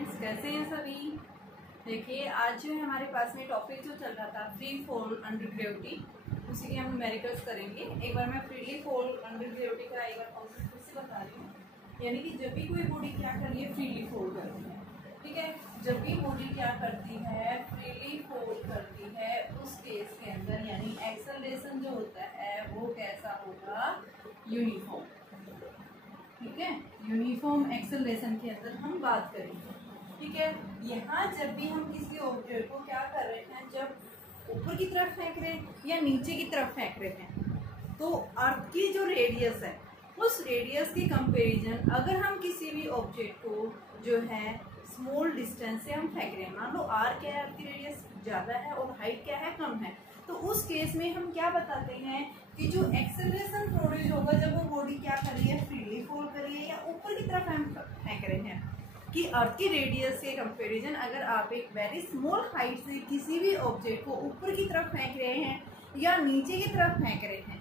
Friends, कैसे हैं सभी। देखिए, आज जो है हमारे पास में टॉपिक जो चल रहा था फ्री फॉल अंडर ग्रेविटी, उसी के हम न्यूमेरिकल्स करेंगे। एक बार मैं फ्रीली फॉल अंडर ग्रेविटी का एक बार कॉन्सेप्ट फिर से बता रही हूँ। यानी कि जब भी कोई बॉडी क्या कर रही है, फ्रीली फॉल करती है। ठीक है, जब भी बॉडी क्या करती है, फ्रीली फॉल करती है, उस केस के अंदर यानी एक्सेलरेशन जो होता है वो कैसा होगा, यूनिफॉर्म। ठीक है, यूनिफॉर्म एक्सेलरेशन के अंदर हम बात करेंगे। ठीक है, यहाँ जब भी हम किसी ऑब्जेक्ट को क्या कर रहे हैं, जब ऊपर की तरफ फेंक रहे हैं या नीचे की तरफ फेंक रहे हैं, तो अर्थ की जो रेडियस है उस रेडियस की कंपैरिजन अगर हम किसी भी ऑब्जेक्ट को जो है स्मॉल डिस्टेंस से हम फेंक रहे हैं, मान लो आर क्या है, अर्थ की रेडियस ज़्यादा है और हाइट क्या है, कम है, तो उस केस में हम क्या बताते हैं कि जो एक्सेलरेशन प्रोड्यूस होगा जब वो बॉडी क्या कर रही है, फ्रीली फॉल कर रही है या ऊपर की तरफ हम फेंक रहे हैं, कि अर्थ की रेडियस के कंपैरिजन अगर आप एक वेरी स्मॉल हाइट से किसी भी ऑब्जेक्ट को ऊपर की तरफ फेंक रहे हैं या नीचे की तरफ फेंक रहे हैं,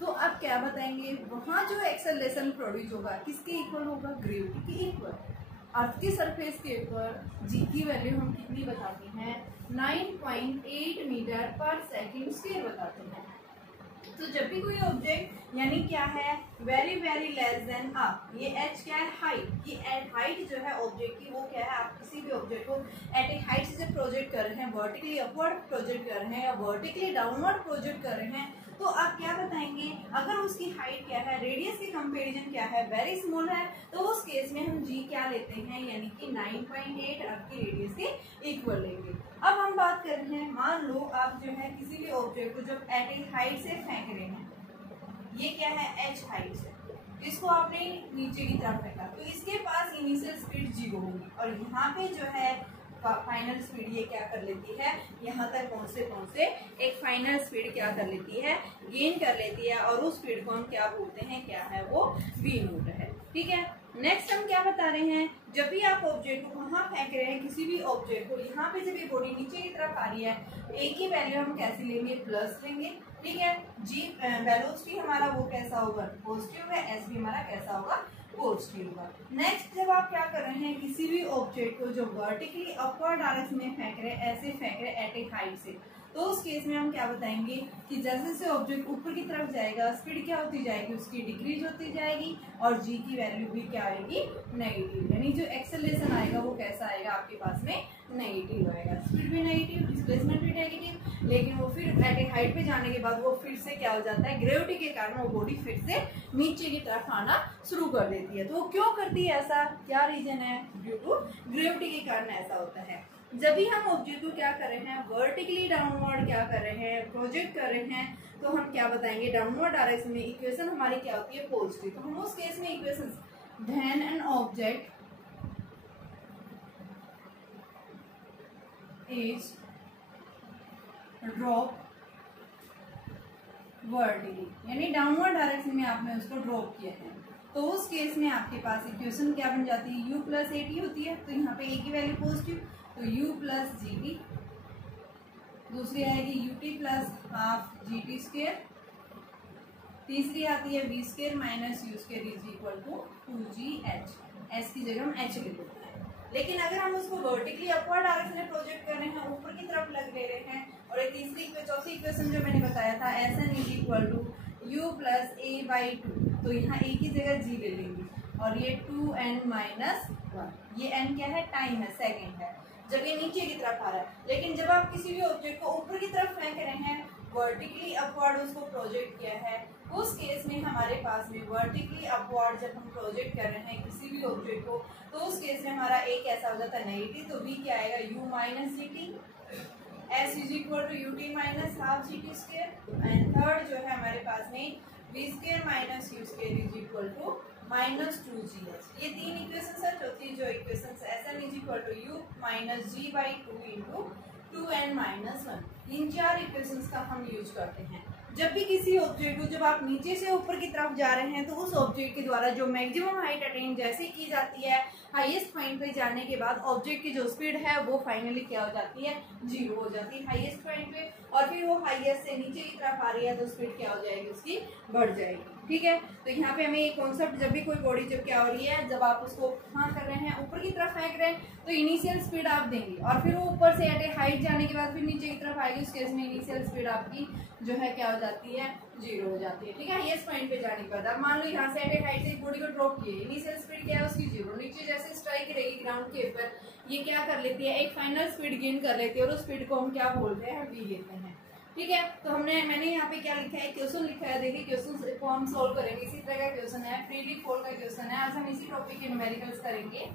तो आप क्या बताएंगे, वहाँ जो एक्सेलरेशन प्रोड्यूस होगा किसके इक्वल होगा, ग्रेविटी के इक्वल। अर्थ की सरफेस के ऊपर जी की वैल्यू हम कितनी बताते हैं, 9.8 मीटर पर सेकेंड स्क्वायर बताते हैं। तो जब भी कोई ऑब्जेक्ट यानी क्या है, वेरी वेरी लेस देन ये एच क्या है, हाइट। ये हाइट जो है ऑब्जेक्ट की वो क्या है, आप किसी भी ऑब्जेक्ट को एट ए हाइट से जब प्रोजेक्ट कर रहे हैं, वर्टिकली अपवर्ड प्रोजेक्ट कर रहे हैं या वर्टिकली डाउनवर्ड प्रोजेक्ट कर रहे हैं, तो आप क्या बताएंगे, अगर उसकी हाइट क्या है, रेडियस की कंपैरिजन क्या है, वेरी स्मॉल है, तो उस केस में हम जी क्या लेते हैं, यानी कि 9.8 अर्थ की रेडियस के इक्वल लेंगे। अब हम बात कर रहे हैं, मान लो आप जो है किसी भी ऑब्जेक्ट को जब एट ए हाइट से फेंक रहे हैं, ये क्या है एच हाइट से, इसको आपने नीचे की तरफ फेंका, तो इसके पास इनिशियल स्पीड 0 होगी और यहाँ पे जो है फाइनल स्पीड ये क्या कर लेती है, यहाँ तक पहुँचते एक फाइनल स्पीड क्या कर लेती है, गेन कर लेती है, और उस स्पीड को हम क्या बोलते हैं, क्या है वो, वी नॉट है। ठीक है, नेक्स्ट हम क्या बता रहे हैं, जब भी आप ऑब्जेक्ट को वहाँ फेंक रहे हैं, किसी भी ऑब्जेक्ट को, यहाँ पे जब ये बॉडी नीचे की तरफ आ रही है, एक ही वैल्यू हम कैसे लेंगे, प्लस लेंगे। ठीक है, जी वेलोसिटी हमारा वो कैसा होगा, पॉजिटिव है, एस भी हमारा कैसा होगा, पॉजिटिव होगा। नेक्स्ट जब आप क्या कर रहे हैं, किसी भी ऑब्जेक्ट को जो वर्टिकली अपवर्ड डायरेक्शन में फेंक रहे हैं, ऐसे फेंक रहे हैं एट ए हाइट से, तो उस केस में हम क्या बताएंगे कि जैसे जैसे ऑब्जेक्ट ऊपर की तरफ जाएगा, स्पीड क्या होती जाएगी, उसकी डिक्रीज होती जाएगी और जी की वैल्यू भी क्या आएगी, नेगेटिव। यानी जो एक्सेलरेशन आएगा वो कैसा आएगा आपके पास में, नेगेटिव आएगा, स्पीड भी नेगेटिव, डिस्प्लेसमेंट भी नेगेटिव, लेकिन वो फिर एट ए हाइट पे जाने के बाद वो फिर से क्या हो जाता है, ग्रेविटी के कारण वो बॉडी फिर से नीचे की तरफ आना शुरू कर देती है। तो वो क्यों करती है ऐसा, क्या रीजन है, ड्यू टू ग्रेविटी के कारण ऐसा होता है। जब भी हम ऑब्जेक्ट को क्या कर रहे हैं, वर्टिकली डाउनवर्ड क्या कर रहे हैं, प्रोजेक्ट कर रहे हैं, तो हम क्या बताएंगे, डाउनवर्ड डायरेक्शन में इक्वेशन हमारी क्या होती है, पॉजिटिव। तो हम उस केस में equation, when an object is drop vertically, यानी डाउनवर्ड डायरेक्शन में आपने उसको ड्रॉप किया है, तो उस केस में आपके पास इक्वेशन क्या बन जाती है, u प्लस ए टी होती है। तो यहाँ पे a की वैल्यू पॉजिटिव, तो u प्लस जी टी, दूसरी आएगी u टी प्लस हाफ जी टी स्क्वेयर, तीसरी आती है v square minus u square is equal to 2gh, s की जगह हम h लिख देते हैं। लेकिन अगर हम उसको वर्टिकली अपवर्ड डायरेक्शन में प्रोजेक्ट कर रहे हैं, ऊपर की तरफ लग ले रहे हैं, और एक चौथी इक्वेशन जो मैंने बताया था, Sn is equal to u plus a by 2, तो यहाँ a की जगह g ले लेंगे, और ये 2n माइनस 1, ये n क्या है, टाइम है, सेकेंड है, जब ये नीचे की तरफ आ रहा है। लेकिन जब आप किसी भी ऑब्जेक्ट को ऊपर की तरफ फेंक रहे हैं, वर्टिकली अपवर्ड उसको प्रोजेक्ट किया है, उस केस में हमारे पास में वर्टिकली अपवर्ड जब हम प्रोजेक्ट कर रहे हैं किसी भी ऑब्जेक्ट को, तो उस केस में हमारा a कैसा हो जाता है, नेगेटिव, तो v क्या आएगा, u minus g t, s is equal to u t minus half ji t square, and third जो है हमारे पास में v square minus u square is equal to minus 2gh। ये तीन इक्वेशन है। चौथी जो equation Sn is equal to u minus g by 2 into 2n minus 1, इन चार इक्वेशंस का हम यूज करते हैं। जब भी किसी ऑब्जेक्ट को जब आप नीचे से ऊपर की तरफ जा रहे हैं तो उस ऑब्जेक्ट के द्वारा जो मैक्सिमम हाइट अटेन जैसे की जाती है हाईएस्ट पॉइंट पे जाने के बाद ऑब्जेक्ट की जो स्पीड है वो फाइनली क्या हो जाती है, 0 हो जाती है हाईएस्ट पॉइंट पे। और फिर वो हाईएस्ट से नीचे की तरफ आ रही है तो स्पीड क्या हो जाएगी, उसकी बढ़ जाएगी। ठीक है, तो यहाँ पे हमें ये कॉन्सेप्ट, जब भी कोई बॉडी जब क्या हो रही है, जब आप उसको हाँ कर रहे हैं, ऊपर की तरफ फेंक रहे हैं तो इनिशियल स्पीड आप देंगे और फिर वो ऊपर से एट हाइट जाने के बाद फिर नीचे की तरफ आएगी, उस केस में इनिशियल स्पीड आपकी जो है क्या हो जाती है, 0 हो जाती है। ठीक है, हाईएस्ट पॉइंट पे जाने के बाद अब मान लो यहाँ से एट हाइट से एक बॉडी को ड्रॉप किए, इनिशियल स्पीड क्या है उसकी 0, नीचे जैसे स्ट्राइक रहेगी ग्राउंड के ऊपर, ये क्या कर लेती है, एक फाइनल स्पीड गेन कर लेती है और उस स्पीड को हम क्या बोलते हैं, v लेते हैं। ठीक है, तो मैंने यहाँ पे क्या लिखा है, क्वेश्चन लिखा है, देखिए क्वेश्चन को हम सोल्व करेंगे। इसी तरह का क्वेश्चन है, फ्रीली फॉल का क्वेश्चन है, आज हम इसी टॉपिक के न्यूमेरिकल्स करेंगे।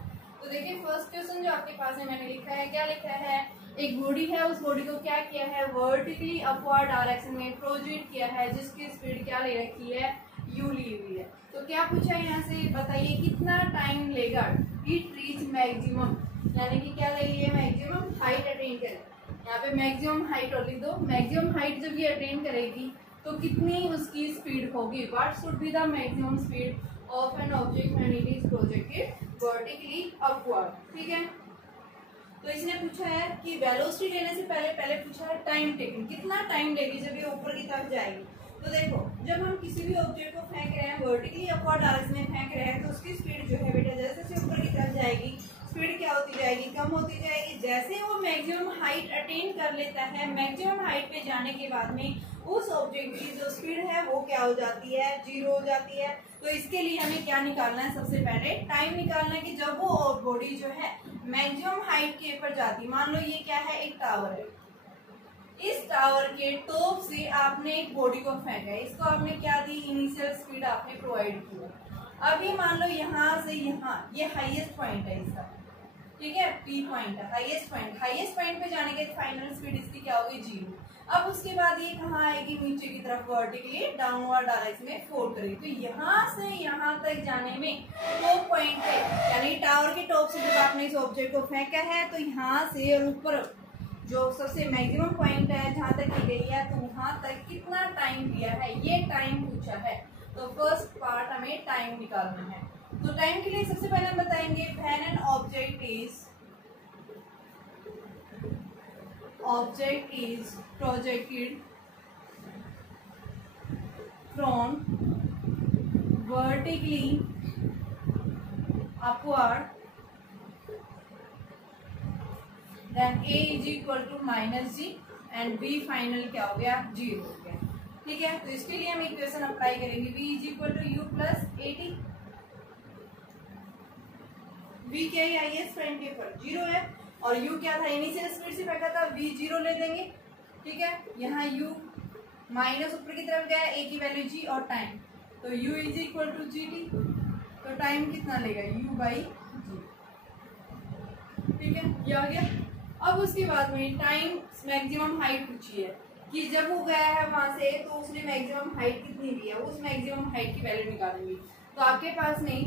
तो देखिए फर्स्ट क्वेश्चन जो आपके पास है, मैंने लिखा है, क्या लिखा है, एक बॉडी है, उस बॉडी को क्या किया है, वर्टिकली अपवर्ड डायरेक्शन में प्रोजेक्ट किया है, जिसकी स्पीड क्या ले रखी है, u ली हुई है। तो क्या पूछा है यहाँ से, बताइए कितना टाइम लेगा इट रीच मैक्सिमम, यानी कि क्या ले लिए, मैक्सिमम हाइट अटेन करे। यहाँ पे मैक्सिमम हाइट और लिख दो, मैक्सिमम हाइट जब ये अटेन करेगी तो कितनी उसकी स्पीड होगी, what should be the maximum speed of an object when it is projected vertically upward. ठीक है, तो इसने पूछा है कि वेलोसिटी लेने से पहले पूछा है टाइम टेकन, कितना टाइम लेगी जब ये ऊपर की तरफ जाएगी। तो देखो जब हम किसी भी ऑब्जेक्ट को फेंक रहे हैं, वर्टिकली अपवर्ड डायरेक्शन में फेंक रहे हैं, तो उसकी स्पीड जो है बेटा जैसे जैसे ऊपर की तरफ जाएगी स्पीड क्या होती जाएगी, कम होती जाएगी। जैसे वो मैक्सिमम हाइट अटेन कर लेता है, मैक्सिमम हाइट पे जाने के बाद में उस ऑब्जेक्ट की जो स्पीड है वो क्या हो जाती है, 0 हो जाती है। तो इसके लिए हमें क्या निकालना है, सबसे पहले टाइम निकालना है कि जब वो बॉडी जो है मैक्सिमम हाइट के ऊपर जाती, मान लो ये क्या है, एक टावर है, इस टावर के टॉप से आपने एक बॉडी को फेंका है, इसको आपने क्या दी, इनिशियल स्पीड आपने प्रोवाइड किया। अभी मान लो यहाँ से यहाँ ये हाईएस्ट पॉइंट है इसका, ठीक है, P पॉइंट है हाईएस्ट पॉइंट पे जाने के फाइनल स्पीड इसकी क्या होगी, 0। अब उसके बाद ये कहाँ आएगी, नीचे की तरफ वर्टिकली डाउनवर्ड डायरेक्शन में फोल्ड करेगी। तो यहाँ से यहाँ तक जाने में टॉप पॉइंट पे, यानी टावर के टॉप से जब आपने इस ऑब्जेक्ट को फेंका है तो यहाँ से और ऊपर जो सबसे मैक्सिमम पॉइंट है जहाँ तक की गई है, तो वहां तक कितना टाइम दिया है, ये टाइम पूछा है। तो फर्स्ट पार्ट हमें टाइम निकालना है। तो टाइम के लिए सबसे पहले हम बताएंगे when an object is projected from vertically upward then a is equal to -g and b final क्या हो गया, 0 हो गया। ठीक है, तो इसके लिए हम इक्वेशन अप्लाई करेंगे, v is equal to u plus at। v क्या है, हाईएस्ट पॉइंट के ऊपर 0 है और u क्या था, इनिशियल स्पीड से फेंका था, v 0 ले देंगे। ठीक है, यहाँ u माइनस ऊपर की तरफ गया, a की वैल्यू g और टाइम, तो u is equal to gt। तो टाइम कितना लेगा, u बाई g। ठीक है, ये आ गया। अब उसके बाद में टाइम मैक्सिमम हाइट पूछी है कि जब वो गया है वहां से तो उसने मैक्सिमम हाइट कितनी ली है, उस मैक्सिमम हाइट की वैल्यू निकालेंगे। तो आपके पास नहीं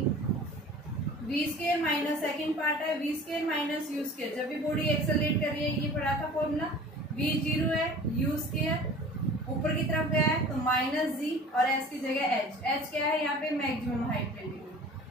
v square minus second part है, v square minus u square, जब भी बॉडी एक्सेलरेट कर रही है, ये पढ़ा था फॉर्मूला, v 0 है, u स्क्वायर ऊपर की तरफ गया है तो -g और s की जगह h क्या है, यहाँ पे मैक्सिमम हाइट पे लेंगे।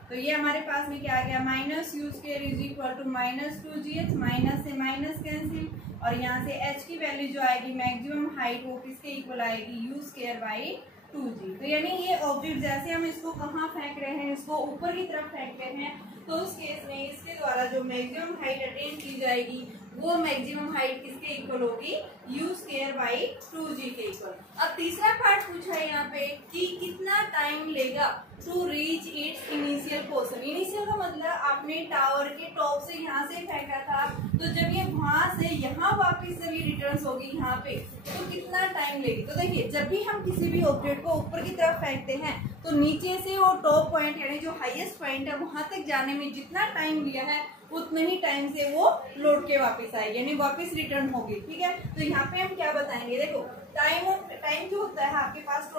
तो ये हमारे पास में क्या आ गया, -u square is equal to -2gh, minus से माइनस कैंसिल, और यहाँ से h की वैल्यू जो आएगी मैक्सिमम हाइट वो किसके इक्वल आएगी, u स्क्वायर बाई 2g। तो यानी ये ऑब्जेक्ट जैसे हम इसको कहाँ फेंक रहे हैं, इसको ऊपर की तरफ फेंक रहे हैं, तो उस केस में इसके द्वारा जो मैक्सिमम हाइट अटेन की जाएगी वो मैक्सिमम हाइट किसके इक्वल होगी, u स्क्वायर बाई 2g के इक्वल। अब तीसरा पार्ट पूछा है यहाँ पे कि कितना टाइम लेगा to reach its initial portion. Initial का मतलब आपने टावर के टॉप से यहाँ से फेंका था, तो जब ये वहां से यहाँ वापस जब ये रिटर्न होगी यहाँ पे, तो कितना टाइम लेगी। तो देखिए जब भी हम किसी भी ऑब्जेक्ट को ऊपर की तरफ फेंकते हैं तो नीचे से वो टॉप पॉइंट यानी जो हाईएस्ट पॉइंट है वहां तक जाने में जितना टाइम लिया है उतने ही टाइम से वो लौट के वापस आएगी, यानी वापस रिटर्न होगी। ठीक है, तो यहाँ पे हम क्या बताएंगे, देखो टाइम जो होता है आपके पास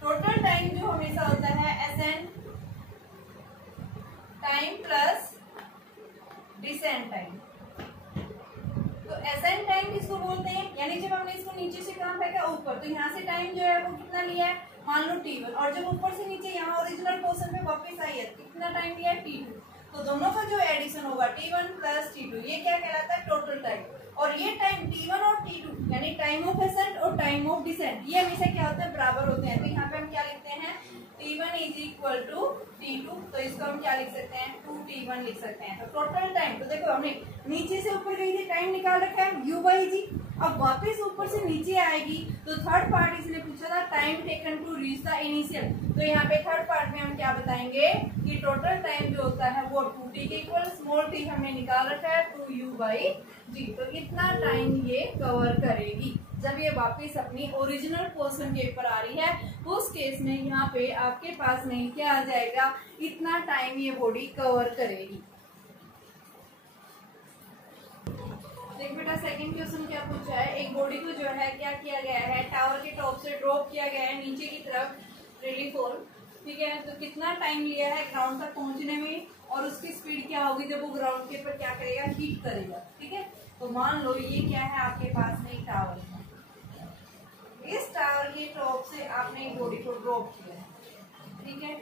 टोटल टाइम जो हमेशा होता है ascent time plus descent time. तो एसेंट टाइम किसको बोलते हैं, यानी जब हमने इसको नीचे से कहाँ फेंका ऊपर, तो यहाँ से टाइम जो है वो कितना लिया है, मान लो t1, और जब ऊपर से नीचे यहाँ ओरिजिनल पोर्शन पे वापस आई है कितना टाइम लिया है t2, तो दोनों का जो एडिशन होगा t1 प्लस t2, ये क्या कहलाता है, टोटल टाइम। और ये टाइम t1 और t2 यानी टाइम ऑफ एसेंट और टाइम ऑफ डिसेंट ये हमेशा क्या होते हैं, बराबर होते हैं। तो यहाँ पे हम क्या लिखते हैं, t1 is equal to t2, तो इसको हम क्या लिख सकते हैं, 2t1 लिख सकते हैं। तो टोटल टाइम, तो देखो हमने नीचे से ऊपर गई थी, टाइम निकाल रखा है u बाई जी, अब वापस ऊपर से नीचे आएगी तो थर्ड पार्ट इसने पूछा था time taken to reach the initial, तो यहाँ पे थर्ड पार्ट में हम क्या बताएंगे कि टोटल टाइम जो होता है वो 2t के इक्वल, स्मॉल t हमने निकाल रखा है 2u बाई जी, तो इतना टाइम ये कवर करेगी। जब ये वापस अपनी ओरिजिनल पोर्शन के ऊपर आ रही है उस केस में यहाँ पे आपके पास नहीं क्या आ जाएगा, इतना टाइम ये बॉडी कवर करेगी। देख बेटा सेकंड क्वेश्चन क्या पूछा है, एक बॉडी को जो है क्या किया गया है, टावर के टॉप से ड्रॉप किया गया है नीचे की तरफ फ्रीली फॉल, ठीक है, तो कितना टाइम लिया है ग्राउंड तक पहुंचने में, और उसकी स्पीड क्या होगी जब वो ग्राउंड के ऊपर क्या करेगा, हीट करेगा, ठीक है। तो मान लो ये क्या है आपके पास में एक टावर है, इस टावर के टॉप से आपने एक बॉडी को ड्रॉप किया है, ठीक है।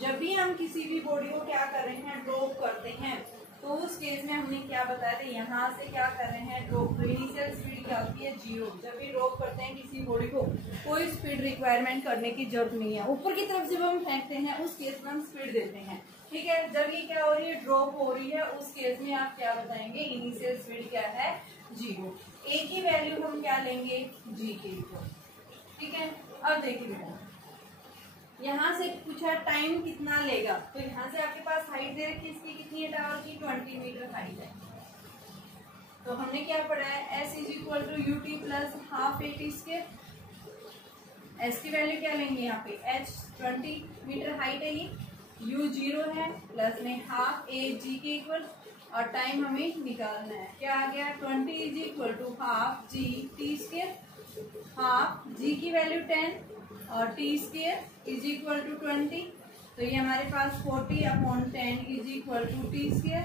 जब भी हम किसी भी बॉडी को क्या कर रहे हैं, ड्रॉप करते हैं, तो उस केस में हमने क्या बताया था, यहाँ से क्या कर रहे हैं ड्रॉप, तो इनिशियल स्पीड क्या होती है 0। जब भी ड्रॉप करते हैं किसी बॉडी को कोई स्पीड रिक्वायरमेंट करने की जरूरत नहीं है, ऊपर की तरफ जब हम फेंकते हैं उस केस में हम स्पीड देते हैं, ठीक है। जब ये क्या हो रही है, ड्रॉप हो रही है, उस केस में आप क्या बताएंगे, इनिशियल स्पीड क्या है 0। ए की वैल्यू हम क्या लेंगे, जी के इक्वल, ठीक है। अब देखिए बेटा यहाँ से पूछा टाइम कितना लेगा, तो यहाँ से आपके पास हाइट दे रखी है, इसकी कितनी है टावर की, 20 मीटर हाइट है। तो हमने क्या पढ़ा है, s is equal to u t plus half a t square, s की वैल्यू क्या लेंगे यहाँ पे, h 20 मीटर हाइट है, ये u 0 है, प्लस में हाफ ए जी के इक्वल, और टाइम हमें निकालना है, क्या आ गया 20 is equal to half ji T square, half G की वैल्यू 10 और T square is equal to 20, तो ये हमारे पास 40/10 is equal to T square.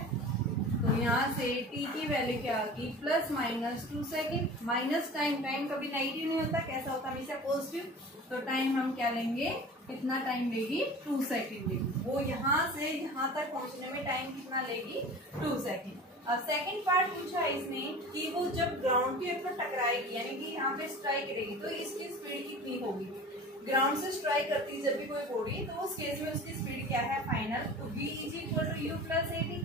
तो यहाँ से टी की वैल्यू क्या होगी, plus minus 2 second, minus time कभी नेगेटिव नहीं होता, कैसा होता है हमेशा पॉजिटिव, तो टाइम हम क्या लेंगे, कितना टाइम लेगी 2 सेकेंड लेगी, वो यहाँ से यहाँ तक पहुँचने में टाइम कितना लेगी 2 सेकेंड। अब सेकंड पार्ट पूछा इसने कि वो जब ग्राउंड के ऊपर टकराएगी यानी कि यहाँ पे स्ट्राइक करेगी तो इसकी स्पीड कितनी होगी, ग्राउंड से स्ट्राइक करती है जब भी कोई बॉडी, तो उस केस में उसकी स्पीड क्या है फाइनल, तो v is equal to u plus a t.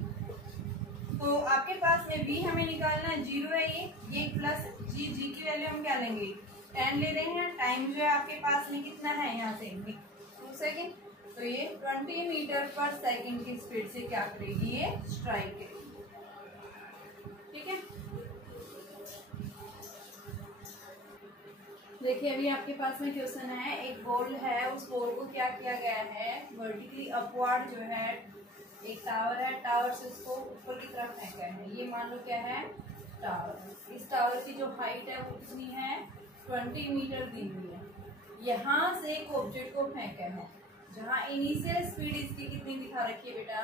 तो आपके पास में v हमें निकालना है 0 है, ये प्लस g की वैल्यू हम क्या लेंगे 10 ले रहे हैं, टाइम जो है आपके पास में कितना है यहाँ से 2 सेकेंड, तो ये 20 मीटर पर सेकेंड की स्पीड से क्या करेगी, ये स्ट्राइक करेगी, ठीक है। देखिए अभी आपके पास में क्वेश्चन है, एक बॉल है, उस बॉल को क्या किया गया है, वर्टिकली अपवर्ड जो है एक टावर है, टावर से उसको ऊपर की तरफ फेंका है, ये मान लो क्या है टावर, इस टावर की जो हाइट है वो कितनी है 20 मीटर दी हुई है, यहाँ से एक ऑब्जेक्ट को फेंका है, जहाँ इनिशियल स्पीड इसकी कितनी दिखा रखी है बेटा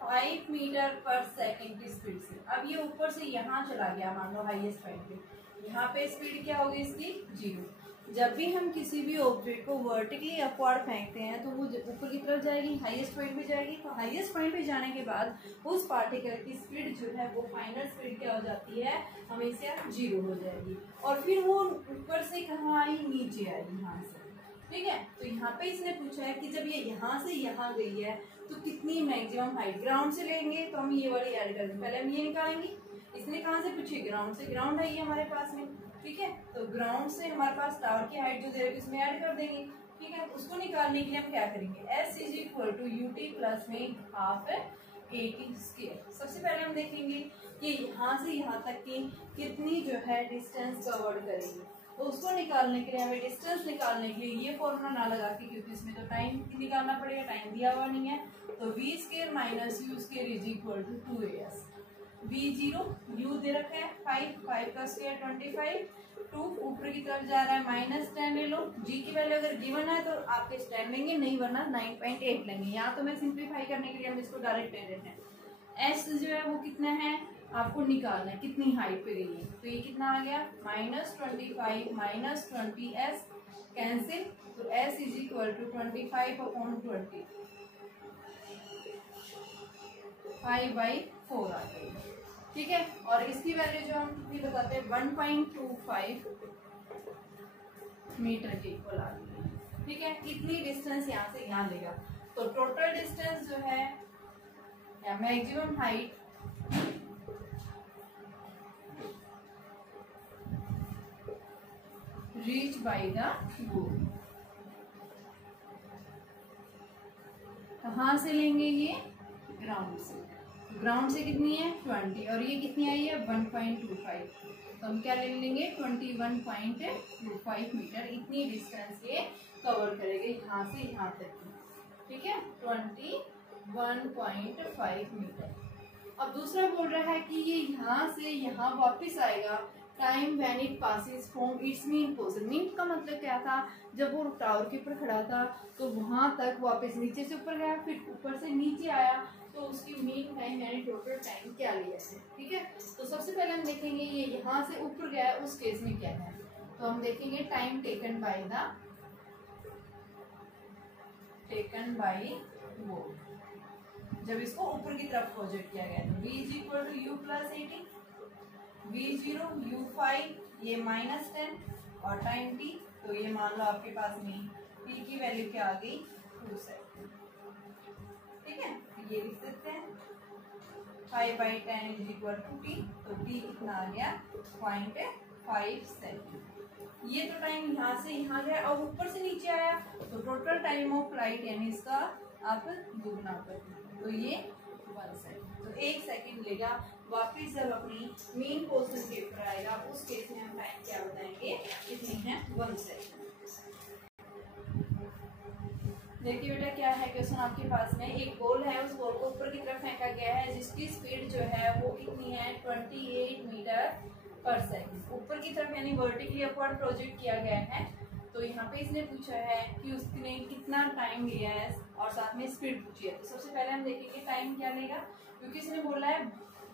5 मीटर पर सेकेंड की स्पीड से। अब ये ऊपर से यहाँ चला गया मान लो हाईएस्ट पॉइंट पे, यहाँ पे स्पीड क्या होगी इसकी 0। जब भी हम किसी भी ऑब्जेक्ट को वर्टिकली अपवर्ड फेंकते हैं तो वो ऊपर की तरफ जाएगी, हाईएस्ट पॉइंट पे जाएगी, तो हाईएस्ट पॉइंट पे जाने के बाद उस पार्टिकल की स्पीड जो है वो फाइनल स्पीड क्या हो जाती है हमेशा 0 हो जाएगी, और फिर वो ऊपर से कहाँ आई, नीचे आई यहाँ से, ठीक है। तो यहाँ पे इसने पूछा है कि जब ये यहाँ से यहाँ गई है तो कितनी मैक्सिमम हाइट, ग्राउंड से लेंगे तो हम ये वाली ऐड करेंगे, पहले हम ये निकालेंगे, इसने कहाँ से पूछी ग्राउंड से, ग्राउंड है ये हमारे पास में, ठीक है। तो ग्राउंड से हमारे पास टावर की हाइट जो दे रही है इसमें ऐड कर देंगे, ठीक है। उसको निकालने के लिए हम क्या करेंगे, s is equal to u t plus में हाफ ए टी स्क्वायर। सबसे पहले हम देखेंगे कि यहाँ से यहाँ तक की कितनी जो है डिस्टेंस कवर करेगी, तो उसको निकालने के लिए हमें डिस्टेंस निकालने के लिए ये फॉर्मूला ना लगा के, क्योंकि इसमें तो टाइम निकालना पड़ेगा, टाइम दिया हुआ नहीं है, तो v square minus u square is equal to 2as, v 0 u दे रखा है 5 का स्क्वायर 25, 2 ऊपर की तरफ जा रहा है माइनस 10 ले लो, g की वैल्यू अगर गिवन है तो आपके स्टैंड लेंगे, नहीं वरना 9.8 लेंगे, यहाँ तो मैं सिंप्लीफाई करने के लिए हम इसको डायरेक्ट ले लेते हैं। s जो है वो कितना है आपको निकालना है कितनी हाइट पे गई है। तो ये कितना आ गया -25 -20 s कैंसिल, तो s इज इक्वल टू 25/20 5/4 आ गई। ठीक है, और इसकी वैल्यू जो हम कितनी बताते हैं 1.25 मीटर के इक्वल आ गई। ठीक है, इतनी डिस्टेंस यहाँ से यहाँ लेगा। तो टोटल डिस्टेंस जो है या maximum height reach by the goal, कहाँ से लेंगे ये ग्राउंड से। ग्राउंड से कितनी है 20 और ये कितनी आई है 1.25, तो हम क्या ले लेंगे 21.25 मीटर। इतनी डिस्टेंस ये कवर करेगा यहाँ से यहाँ तक की। ठीक है, 21.5 मीटर। अब दूसरा बोल रहा है कि ये यहाँ से यहाँ वापस आएगा time when it passes from its mean position. Mean का मतलब क्या था, जब वो टावर के ऊपर खड़ा था तो वहां तक वापस नीचे से ऊपर गया, फिर ऊपर से नीचे आया, तो उसकी मीन टाइम यानी टोटल टाइम क्या लिया है। ठीक है, तो सबसे पहले हम देखेंगे ये यहाँ से ऊपर गया है उस केस में क्या है। तो हम देखेंगे टाइम टेकन बाय वो, जब इसको ऊपर की तरफ प्रोजेक्ट किया गया तो v is equal to u plus 80, v0 u5 ये -10 और टाइम t, तो ये मान लो आपके पास में t की वैल्यू क्या आ गई 2 सेकंड। ठीक है, ये लिख सकते हैं 5/10 इज इक्वल टू t, तो t कितना आ गया 0.5 सेकंड। ये तो टाइम यहाँ से यहाँ गया और ऊपर से नीचे आया, तो टोटल टाइम ऑफ फ्लाइट यानी इसका आप दुगना कर, तो ये 1 सेकंड। तो 1 सेकंड लेगा वापिस जब अपनी मेन पोजीशन के ऊपर आएगा, उस केस में हम टाइम क्या बताएंगे कितनी है 1 सेकंड। देखिए बेटा क्या है क्वेश्चन आपके पास में, एक बॉल है, उस बॉल को ऊपर की तरफ फेंका गया है जिसकी स्पीड जो है वो कितनी है 28 मीटर पर सेकंड। ऊपर की तरफ यानी वर्टिकली अपवर्ड प्रोजेक्ट किया गया है। तो यहाँ पे इसने पूछा है कि उसने कितना टाइम लिया है और साथ में स्पीड पूछी है। तो सबसे पहले हम देखेंगे टाइम क्या लेगा, क्योंकि इसने बोला है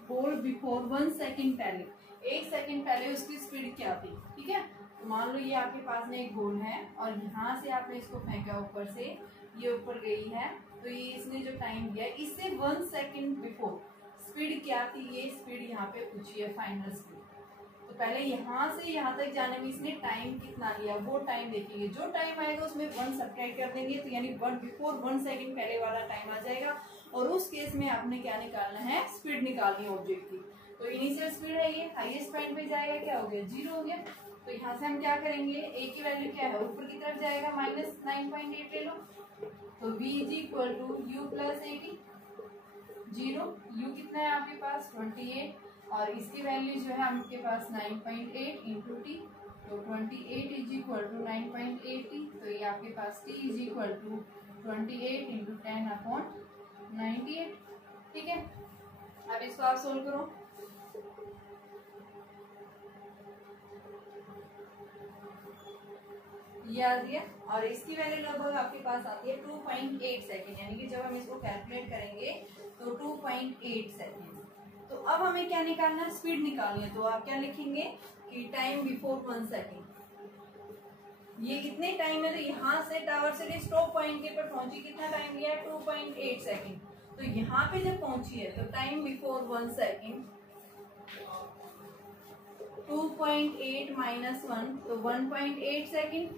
बॉल बिफोर 1 सेकंड पहले, 1 सेकंड पहले उसकी स्पीड क्या थी। ठीक है, तो मान लो ये आपके पास में एक बॉल है और यहाँ से आपने इसको फेंका ऊपर से, ये ऊपर गई है, तो ये इसने जो टाइम दिया है इससे 1 सेकंड बिफोर स्पीड क्या थी, ये स्पीड यहाँ पे पूछी है फाइनल स्पीड। तो पहले यहाँ से यहाँ तक जाने में इसने टाइम कितना लिया वो टाइम देखेंगे, जो टाइम आएगा उसमें 1 सब्ट्रैक्ट कर देंगे, तो यानी 1 बिफोर 1 सेकंड पहले वाला टाइम आ जाएगा। और उस केस में आपने क्या निकालना है स्पीड निकालनी है ऑब्जेक्ट की। तो इनिशियल स्पीड है ये, हाईएस्ट पॉइंट पे जाएगा, क्या हो गया 0 हो गया। तो यहाँ से हम क्या करेंगे, a की वैल्यू क्या है ऊपर की तरफ जाएगा -9.8 ले लो, तो v is equal to u plus 80, 0 u कितना है आपके पास 28 और इसकी वैल्यू जो है आपके पास 9.8 इंटू टी, तो 28 इज इक्वल टू 9.80, तो ये आपके पास t is equal to 28 into 10/98। ठीक है, अब इसको आप सोल्व करो। ये आ गया और इसकी वैल्यू लगभग आपके पास आती है 2.8 सेकेंड, यानी कि जब हम इसको कैलकुलेट करेंगे तो 2.8 सेकेंड। तो अब हमें क्या निकालना है स्पीड निकालनी है। तो आप क्या लिखेंगे कि टाइम बिफोर 1 सेकेंड, ये कितने टाइम है, तो यहाँ से टावर से स्टॉप पॉइंट के पर पहुंची कितना टाइम लिया है 2.8 सेकेंड। तो यहाँ पे जब पहुंची है तो टाइम बिफोर 1 सेकेंड 2.8 माइनस 1 तो 1.8 सेकेंड।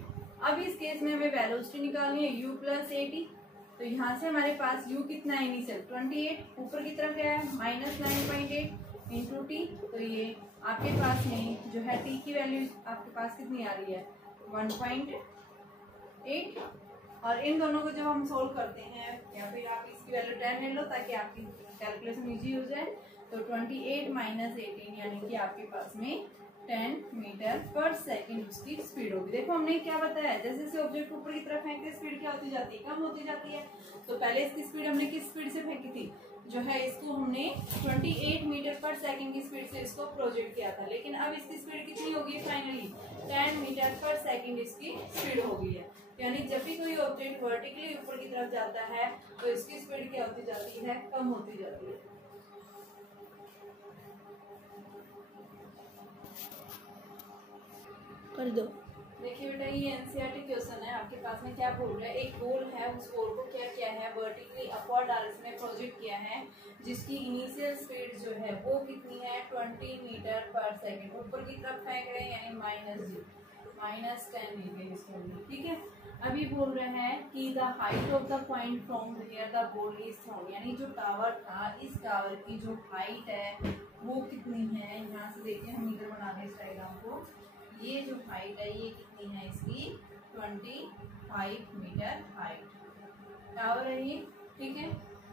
अब इस केस में हमें वेलोसिटी निकालनी है u प्लस 80, तो यहाँ से हमारे पास u कितना है इनिशियल 28, ऊपर की तरफ गया है -9.8 इंटू टी, तो ये आपके पास में जो है t की वैल्यू आपके पास कितनी आ रही है 1.8। और इन दोनों को जब हम सोल्व करते हैं या फिर आप इसकी वैल्यू 10 ले लो ताकि आपकी कैलकुलेशन इजी हो जाए, तो 28 माइनस 18 यानी कि आपके पास में 10 मीटर पर सेकंड उसकी स्पीड होगी। देखो हमने क्या बताया, जैसे जैसे ऑब्जेक्ट ऊपर की तरफ फेंकते स्पीड क्या होती जाती है कम होती जाती है। तो पहले इसकी स्पीड हमने किस स्पीड से फेंकी थी, जो है इसको हमने 28 मीटर पर सेकंड की स्पीड से इसको प्रोजेक्ट किया था, लेकिन अब इसकी स्पीड कितनी होगी फाइनली 10 मीटर पर सेकंड इसकी स्पीड हो गई है। यानी जब भी कोई ऑब्जेक्ट वर्टिकली ऊपर की तरफ जाता है तो इसकी स्पीड क्या होती जाती है कम होती जाती है। कर दो। देखिए बेटा, ये एनसीईआरटी क्वेश्चन है। आपके पास में क्या बोल रहा है, एक गोल है, उस गोल को क्या किया है, वर्टिकली अपवर्ड डायरेक्शन में प्रोजेक्ट किया है, जिसकी इनिशियल स्पीड जो है वो कितनी है, 20 मीटर पर सेकेंड। ऊपर की तरफ फेंक रहे हैं, यानी -10 मीटर इसके लिए, ठीक है। अभी बोल रहे हैं कि the height of the point from where the ball is thrown, यानी जो टावर था, इस टावर की जो हाइट है वो कितनी है। यहाँ से देखिए, हम मीटर बना रहे हैं इस डायग्राम को। ये जो हाइट है ये कितनी है इसकी, 25 मीटर हाइट टावर है ये, ठीक है।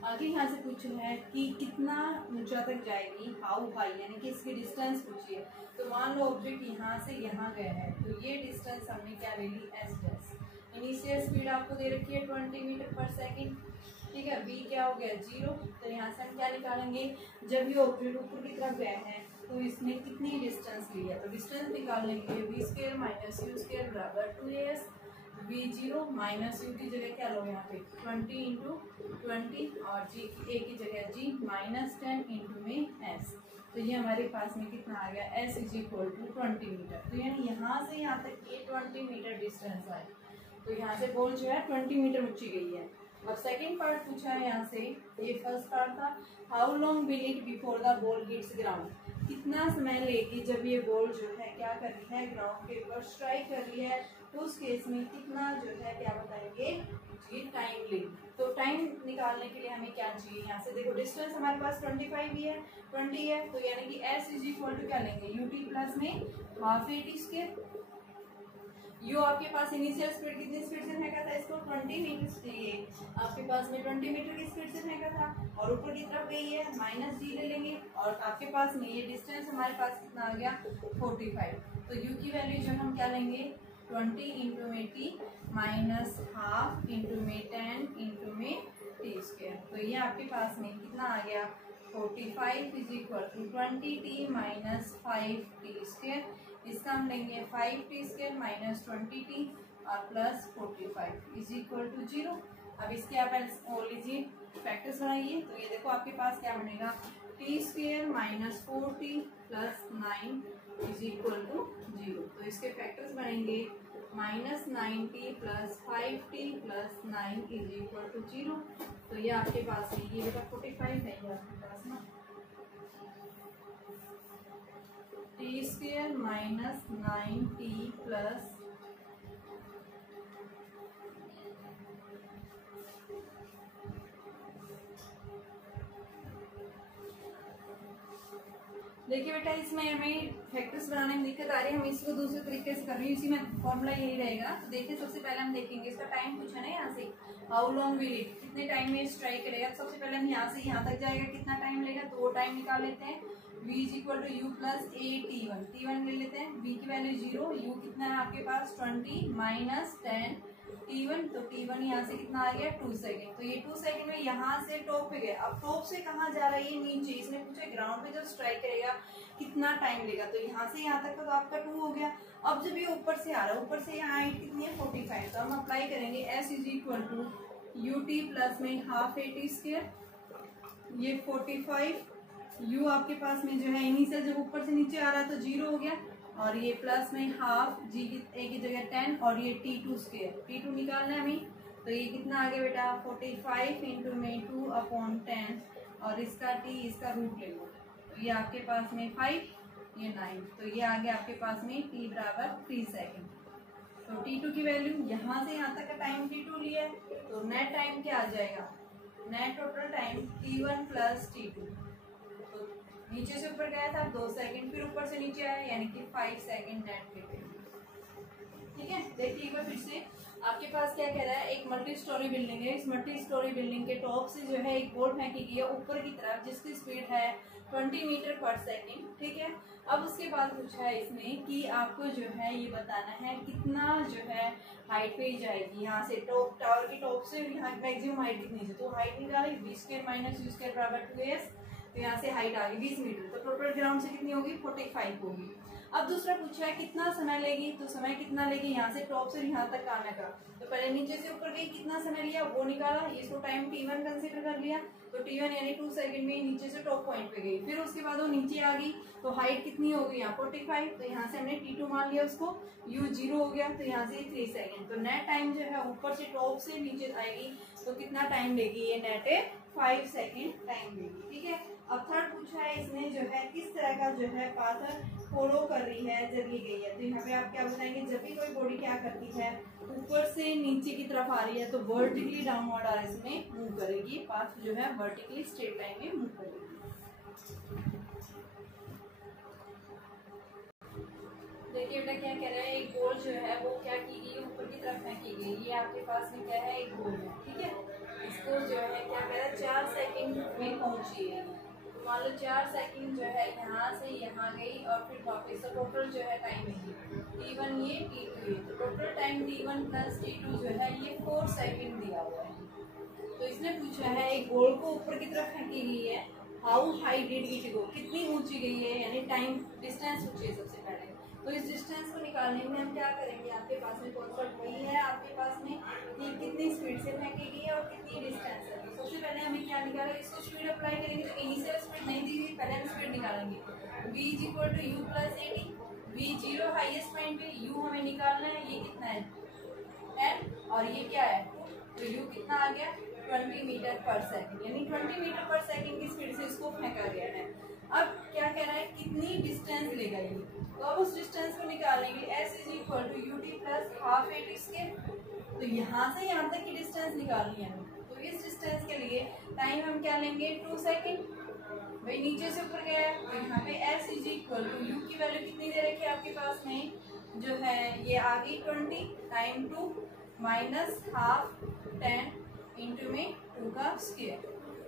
आगे यहाँ से पूछा है कि कितना ऊंचा तक जाएगी, हाउ हाई, यानी कि इसकी डिस्टेंस पूछिए। तो मान लो ऑब्जेक्ट यहाँ से यहाँ गया है, तो ये डिस्टेंस हमने क्या ले ली, s'। इनिशियल स्पीड आपको दे रखी है 20 मीटर पर सेकेंड, ठीक है। v क्या हो गया, 0। तो यहाँ से हम क्या निकालेंगे, जब ये ऑब्जेक्ट ऊपर की तरफ गया है तो इसने कितनी डिस्टेंस ली है, तो डिस्टेंस निकालने के लिए v² - u² बराबर 2as। v0 माइनस u की जगह क्या लो यहाँ पे 20 × 20 और g की a की जगह g -10 × में s। तो ये हमारे पास में कितना आ गया, s = 20 मीटर। तो यानी यहाँ से यहाँ तक ये 20 मीटर डिस्टेंस है। तो यहाँ से बॉल जो है 20 मीटर ऊंची गई है। अब सेकेंड पार्ट पूछा है यहाँ से, ये फर्स्ट पार्ट था, how long will it before the ball hits ground, कितना समय लेगी जब ये बॉल जो है क्या कर रही है, ग्राउंड के ऊपर स्ट्राइक कर रही है, तो उस केस में कितना जो है क्या बताएंगे, ये टाइम लेगी। तो टाइम निकालने के लिए हमें क्या चाहिए, यहाँ से देखो डिस्टेंस हमारे पास 25 ही है, 20 है, तो यानी कि s = क्या लेंगे, ut प्लस में ½ at²। यू आपके पास इनिशियल स्पीड कितनी स्पीड से फेंका था इसको, 20 मीटर चाहिए, आपके पास में 20 मीटर की स्पीड से फेंका था, और ऊपर की तरफ गई है, -g ले लेंगे, और आपके पास में ये डिस्टेंस हमारे पास कितना आ गया, 45। तो u की वैल्यू जो हम क्या लेंगे, 20 × में t -½ × में 10 × में t²। तो ये आपके पास में कितना आ गया, 45 = 20t - 5t²। इसका हम लेंगे 5t² - 20t और प्लस 45 = 0। अब इसके आप लीजिए फैक्टर्स बनाइए, तो ये देखो आपके पास क्या बनेगा, t² - 4t + 9 = 0। तो इसके फैक्टर्स बनेंगे -9t + 5t + 9 = 0। तो ये आपके पास है, ये बेटा 45 है ये आपके पास ना, t² - 9t + देखिए बेटा, इसमें हमें फैक्टर्स बनाने में दिक्कत आ रही है, हम इसको दूसरे तरीके से कर रही हूँ, इसी में फॉर्मूला यही रहेगा। तो देखिए सबसे पहले हम देखेंगे इसका टाइम पूछा ना यहाँ से, हाउ लॉन्ग विल इट, कितने टाइम में स्ट्राइक करेगा। सबसे पहले हम यहाँ से यहाँ तक जाएगा, कितना टाइम लेगा, तो वो टाइम निकाल लेते हैं। v = u + a t1 ले लेते हैं, v की वैल्यू 0, u कितना है आपके पास 20 - 10 t1, तो t1 यहाँ से कितना आ गया 2 सेकेंड। तो ये 2 सेकेंड में यहाँ से टॉप पे गए, अब टॉप से कहाँ जा रहा है, ये नीचे, इसने पूछा ग्राउंड पे जब स्ट्राइक करेगा कितना टाइम लेगा, तो यहाँ से यहाँ तक का तो आपका 2 हो गया। अब जब ये ऊपर से आ रहा है, ऊपर से यहाँ हाइट कितनी है 45, तो हम अप्लाई करेंगे s = ut प्लस में ½ at², ये 45, u आपके पास में जो है इनिशियल जब ऊपर से नीचे आ रहा है तो 0 हो गया, और ये प्लस में ½ g की a की जगह 10 और ये t2² निकालना है हमें। तो ये कितना आ गया बेटा 45 × में 2/10 और इसका t इसका रूट ले लो, तो ये आपके पास में 5 ये 9, तो ये आ गया आपके पास में t = 3 सेकेंड। तो t2 की वैल्यू यहाँ से यहाँ तक का टाइम t2 लिया है, तो नेट टाइम क्या आ जाएगा, net total time t1 + t2। तो नीचे से ऊपर गया था 2 सेकंड, फिर ऊपर से नीचे आया यानी कि 5 सेकंड नेट पे। ठीक है, देखिए एक बार फिर से आपके पास क्या कह रहा है, एक मल्टी स्टोरी बिल्डिंग है, इस मल्टी स्टोरी बिल्डिंग के टॉप से जो है एक बोर्ड फेंकी गई है ऊपर की तरफ, जिसकी स्पीड है 20 मीटर पर सेकेंड। ठीक है, अब उसके बाद पूछा है इसने कि आपको जो है ये बताना है कितना जो है हाइट पे जाएगी, यहाँ से टॉप टावर की टॉप से यहाँ मैक्सिमम हाइट कितनी है, तो हाइट निकाली v² - u² = 2s, तो यहाँ से हाइट आ गई 20 मीटर, तो टोटल ग्राउंड से कितनी होगी 45 होगी। अब दूसरा पूछा है कितना समय लेगी, तो समय कितना लेगी यहाँ से टॉप से यहाँ तक आने का, तो पहले नीचे से ऊपर गई कितना समय लिया वो निकाला, इसको टाइम t1 कंसीडर कर लिया, तो T1 यानी 2 सेकंड में नीचे से टॉप पॉइंट पे गई। फिर उसके बाद वो नीचे आ गई तो हाइट कितनी हो गई यहाँ 45, तो यहाँ से हमने T2 मान लिया उसको, U 0 हो गया तो यहाँ से 3 सेकंड। तो नेट टाइम जो है ऊपर से टॉप से नीचे आएगी तो कितना टाइम लेगी ये नेट 5 सेकंड टाइम लेगी। ठीक है, अब थर्ड पूछा है इसने जो है किस तरह का जो है पाथ फॉलो कर रही है जब ये गई है। तो यहाँ पे आप क्या बताएंगे, जब भी कोई बॉडी क्या करती है ऊपर से नीचे की तरफ आ रही है तो वर्टिकली डाउनवर्ड डायरेक्शन में मूव करेगी, पाथ जो है वर्टिकली स्ट्रेट लाइन में मूव करेगी। देखिए बेटा क्या कह रहा है, एक बॉल जो है वो क्या की गई ऊपर की तरफ फेंकी गई। ये आपके पास में क्या है, एक बॉल है। ठीक है, इसको जो है क्या कह रहा है 4 सेकंड में पहुंची है। तो मान लो 4 सेकंड जो है यहाँ से यहाँ गई और फिर वापस। तो टोटल जो है टाइम है T1 ये T2 ये, तो total time T1 plus T2 जो है ये 4 सेकंड दिया हुआ है। तो इसने पूछा है एक बॉल को ऊपर की तरफ फेंकी गई है, how high did it go, कितनी ऊंची गई है, यानी टाइम डिस्टेंस पूछी है सबसे पहले। तो इस डिस्टेंस को निकालने में हम क्या करेंगे, आपके पास में कॉन्सेप्ट वही है आपके पास में कि कितनी स्पीड से फेंकी गई है और कितनी डिस्टेंस है। तो सबसे पहले हमें क्या निकालेंगे, इसको स्पीड अप्लाई करेंगे। तो इनिशियल स्पीड नहीं दी हुई, पहले हम स्पीड निकालेंगे। v = u + at, v 0 highest point पे, u हमें निकालना है, ये कितना है 10 और ये क्या है 2, तो u कितना आ गया 20 मीटर पर सेकंड, यानी 20 मीटर पर सेकंड की स्पीड से इसको फेंका गया है। अब क्या कह रहा है, कितनी डिस्टेंस लेगा ये, तो अब उस डिस्टेंस को निकालेंगे। s = ut + ½ at²। तो यहाँ से यहाँ तक की डिस्टेंस निकालनी है। तो इस डिस्टेंस के लिए टाइम हम क्या लेंगे 2 सेकंड। भाई नीचे से ऊपर गया है तो यहाँ पे s = u की वैल्यू कितनी दे रखी है आपके पास में, जो है ये आ गई 20 टाइम 2 माइनस हाफ 10 इंटू में 2 का स्क्वायर।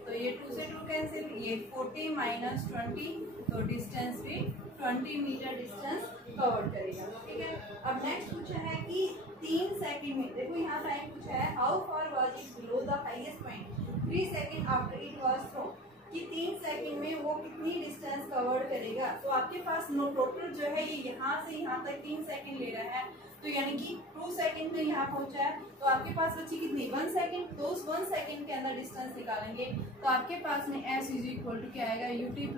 तो ये 2 से 2 कैंसिल, ये 40 माइनस 20, तो डिस्टेंस भी 20 मीटर डिस्टेंस कवर करेगा। ठीक है, अब नेक्स्ट पूछा है कि 3 सेकंड में, देखो यहाँ टाइम पूछा है how far was it below the highest point 3 second after it was thrown, कि 3 सेकंड में वो कितनी डिस्टेंस कवर करेगा। तो आपके पास नो टोटल जो है ये यहाँ से यहाँ तक 3 सेकंड ले रहा है, तो यानी कि 2 सेकंड में यहाँ पहुंचा है। तो आपके पास बची कितनी 1 सेकंड, तो उस 1 सेकंड के अंदर डिस्टेंस निकालेंगे। तो आपके पास में s = क्या आएगा ut +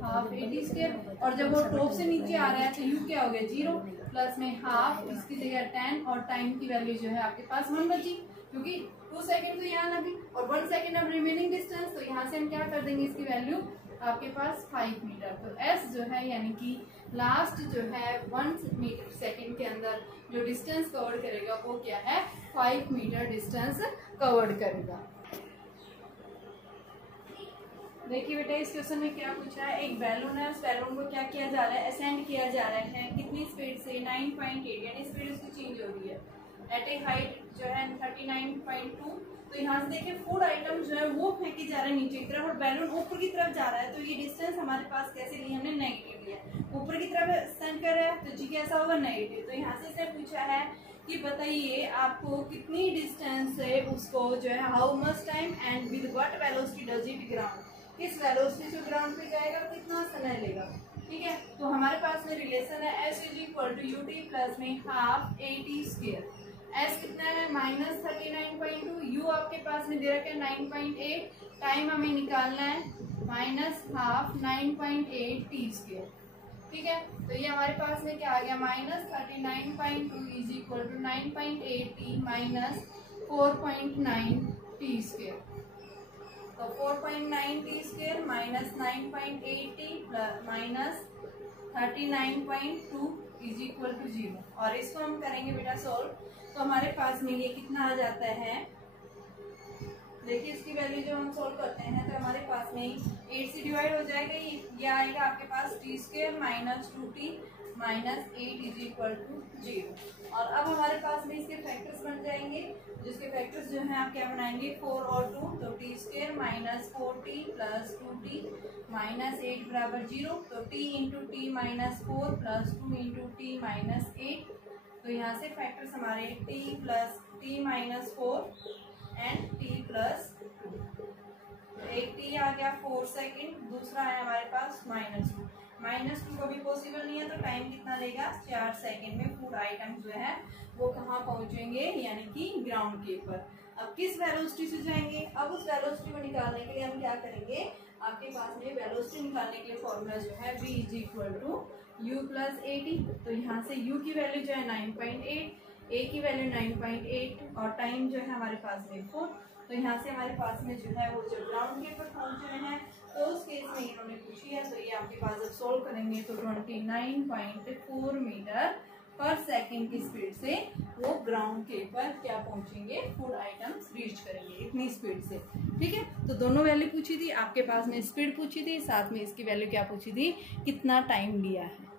½ at²। और जब वो टॉप से नीचे आ रहा है तो u क्या हो गया 0 प्लस में हाफ, इसकी जगह 10 और टाइम की वैल्यू जो है आपके पास 1 बची, क्योंकि 2 सेकंड तो यहाँ लगी और 1 सेकंड अब रिमेनिंग डिस्टेंस। तो यहाँ से हम क्या कर देंगे, इसकी वैल्यू आपके पास 5 मीटर। तो s जो है यानी कि लास्ट जो है 1 मीटर सेकंड के अंदर जो डिस्टेंस कवर करेगा वो क्या है 5 मीटर डिस्टेंस कवर करेगा। देखिए बेटा इस क्वेश्चन में क्या पूछा है, एक बैलून है, उस बैलून को क्या किया जा रहा है, असेंड किया जा रहा है, कितनी स्पीड से 9.8, यानी स्पीड उसकी चेंज हो रही है एट ए हाइट जो है 39.2। तो यहाँ से देखिए फूड आइटम जो है वो फेंकी जा रहा है नीचे की तरफ और बैलून ऊपर की तरफ जा रहा है। तो ये डिस्टेंस हमारे पास कैसे लिया हमने, नेगेटिव लिया, ऊपर की तरफ सेंड कर रहा है तो जी कैसा होगा नेगेटिव। तो यहाँ से इसने पूछा है कि बताइए आपको कितनी डिस्टेंस है उसको जो है how much time and with what velocity does it ground, किस वेलोसिटी से ग्राउंड पे जाएगा, कितना समय लेगा। ठीक है, तो हमारे पास में रिलेशन है s = ut + में ½ at²। s कितना है -39.2, u आपके पास में दे रखा है 9.8, टाइम हमें निकालना है -½ 9.8 t²। ठीक है, तो ये हमारे पास में क्या आ गया -39.2 = 9.8 t - 4.9 t²। तो 4.9 t² - 9.8 t - 39.2 = 0। और इसको हम करेंगे बेटा सोल्व, तो हमारे पास में ये कितना आ जाता है, देखिए इसकी वैल्यू जब हम सोल्व करते हैं तो हमारे पास में 8 से डिवाइड हो जाएगा, ये आएगा आपके पास t² - 2t - 8 = 0। और अब हमारे पास में इसके फैक्टर्स बन जाएंगे, जिसके फैक्टर्स जो हैं आप क्या बनाएंगे 4 और 2, तो t² - 4t + 2t - 8 = 0। तो t × t - 4 + 2 × t - 8। तो यहाँ से फैक्टर्स हमारे t + t - 4 एंड t + 2। एक t आ गया 4 सेकंड, दूसरा है हमारे पास -2। -2 कभी पॉसिबल नहीं है, तो टाइम कितना लेगा 4 सेकंड में फूड आइटम जो है वो कहाँ पहुंचेंगे, यानी कि ग्राउंड के ऊपर। अब किस वेलोसिटी से जाएंगे, अब उस वेलोसिटी को निकालने के लिए हम क्या करेंगे, आपके पास में वेलोसिटी निकालने के लिए फॉर्मूला जो है v is equal to u plus a t. तो यहाँ से u की वैल्यू जो है 9.8, a की वैल्यू 9.8 और टाइम जो है हमारे पास में 4। तो यहाँ से हमारे पास में जो है वो जो ग्राउंड के ऊपर पहुँच रहे हैं, तो उस केस में इन्होंने पूछी है, तो ये आपके पास जब सोल्व करेंगे तो 29.4 मीटर पर सेकंड की स्पीड से वो ग्राउंड के ऊपर क्या पहुंचेंगे, फूड आइटम्स रीच करेंगे इतनी स्पीड से। ठीक है, तो दोनों वैल्यू पूछी थी, आपके पास में स्पीड पूछी थी, साथ में इसकी वैल्यू क्या पूछी थी, कितना टाइम लिया है।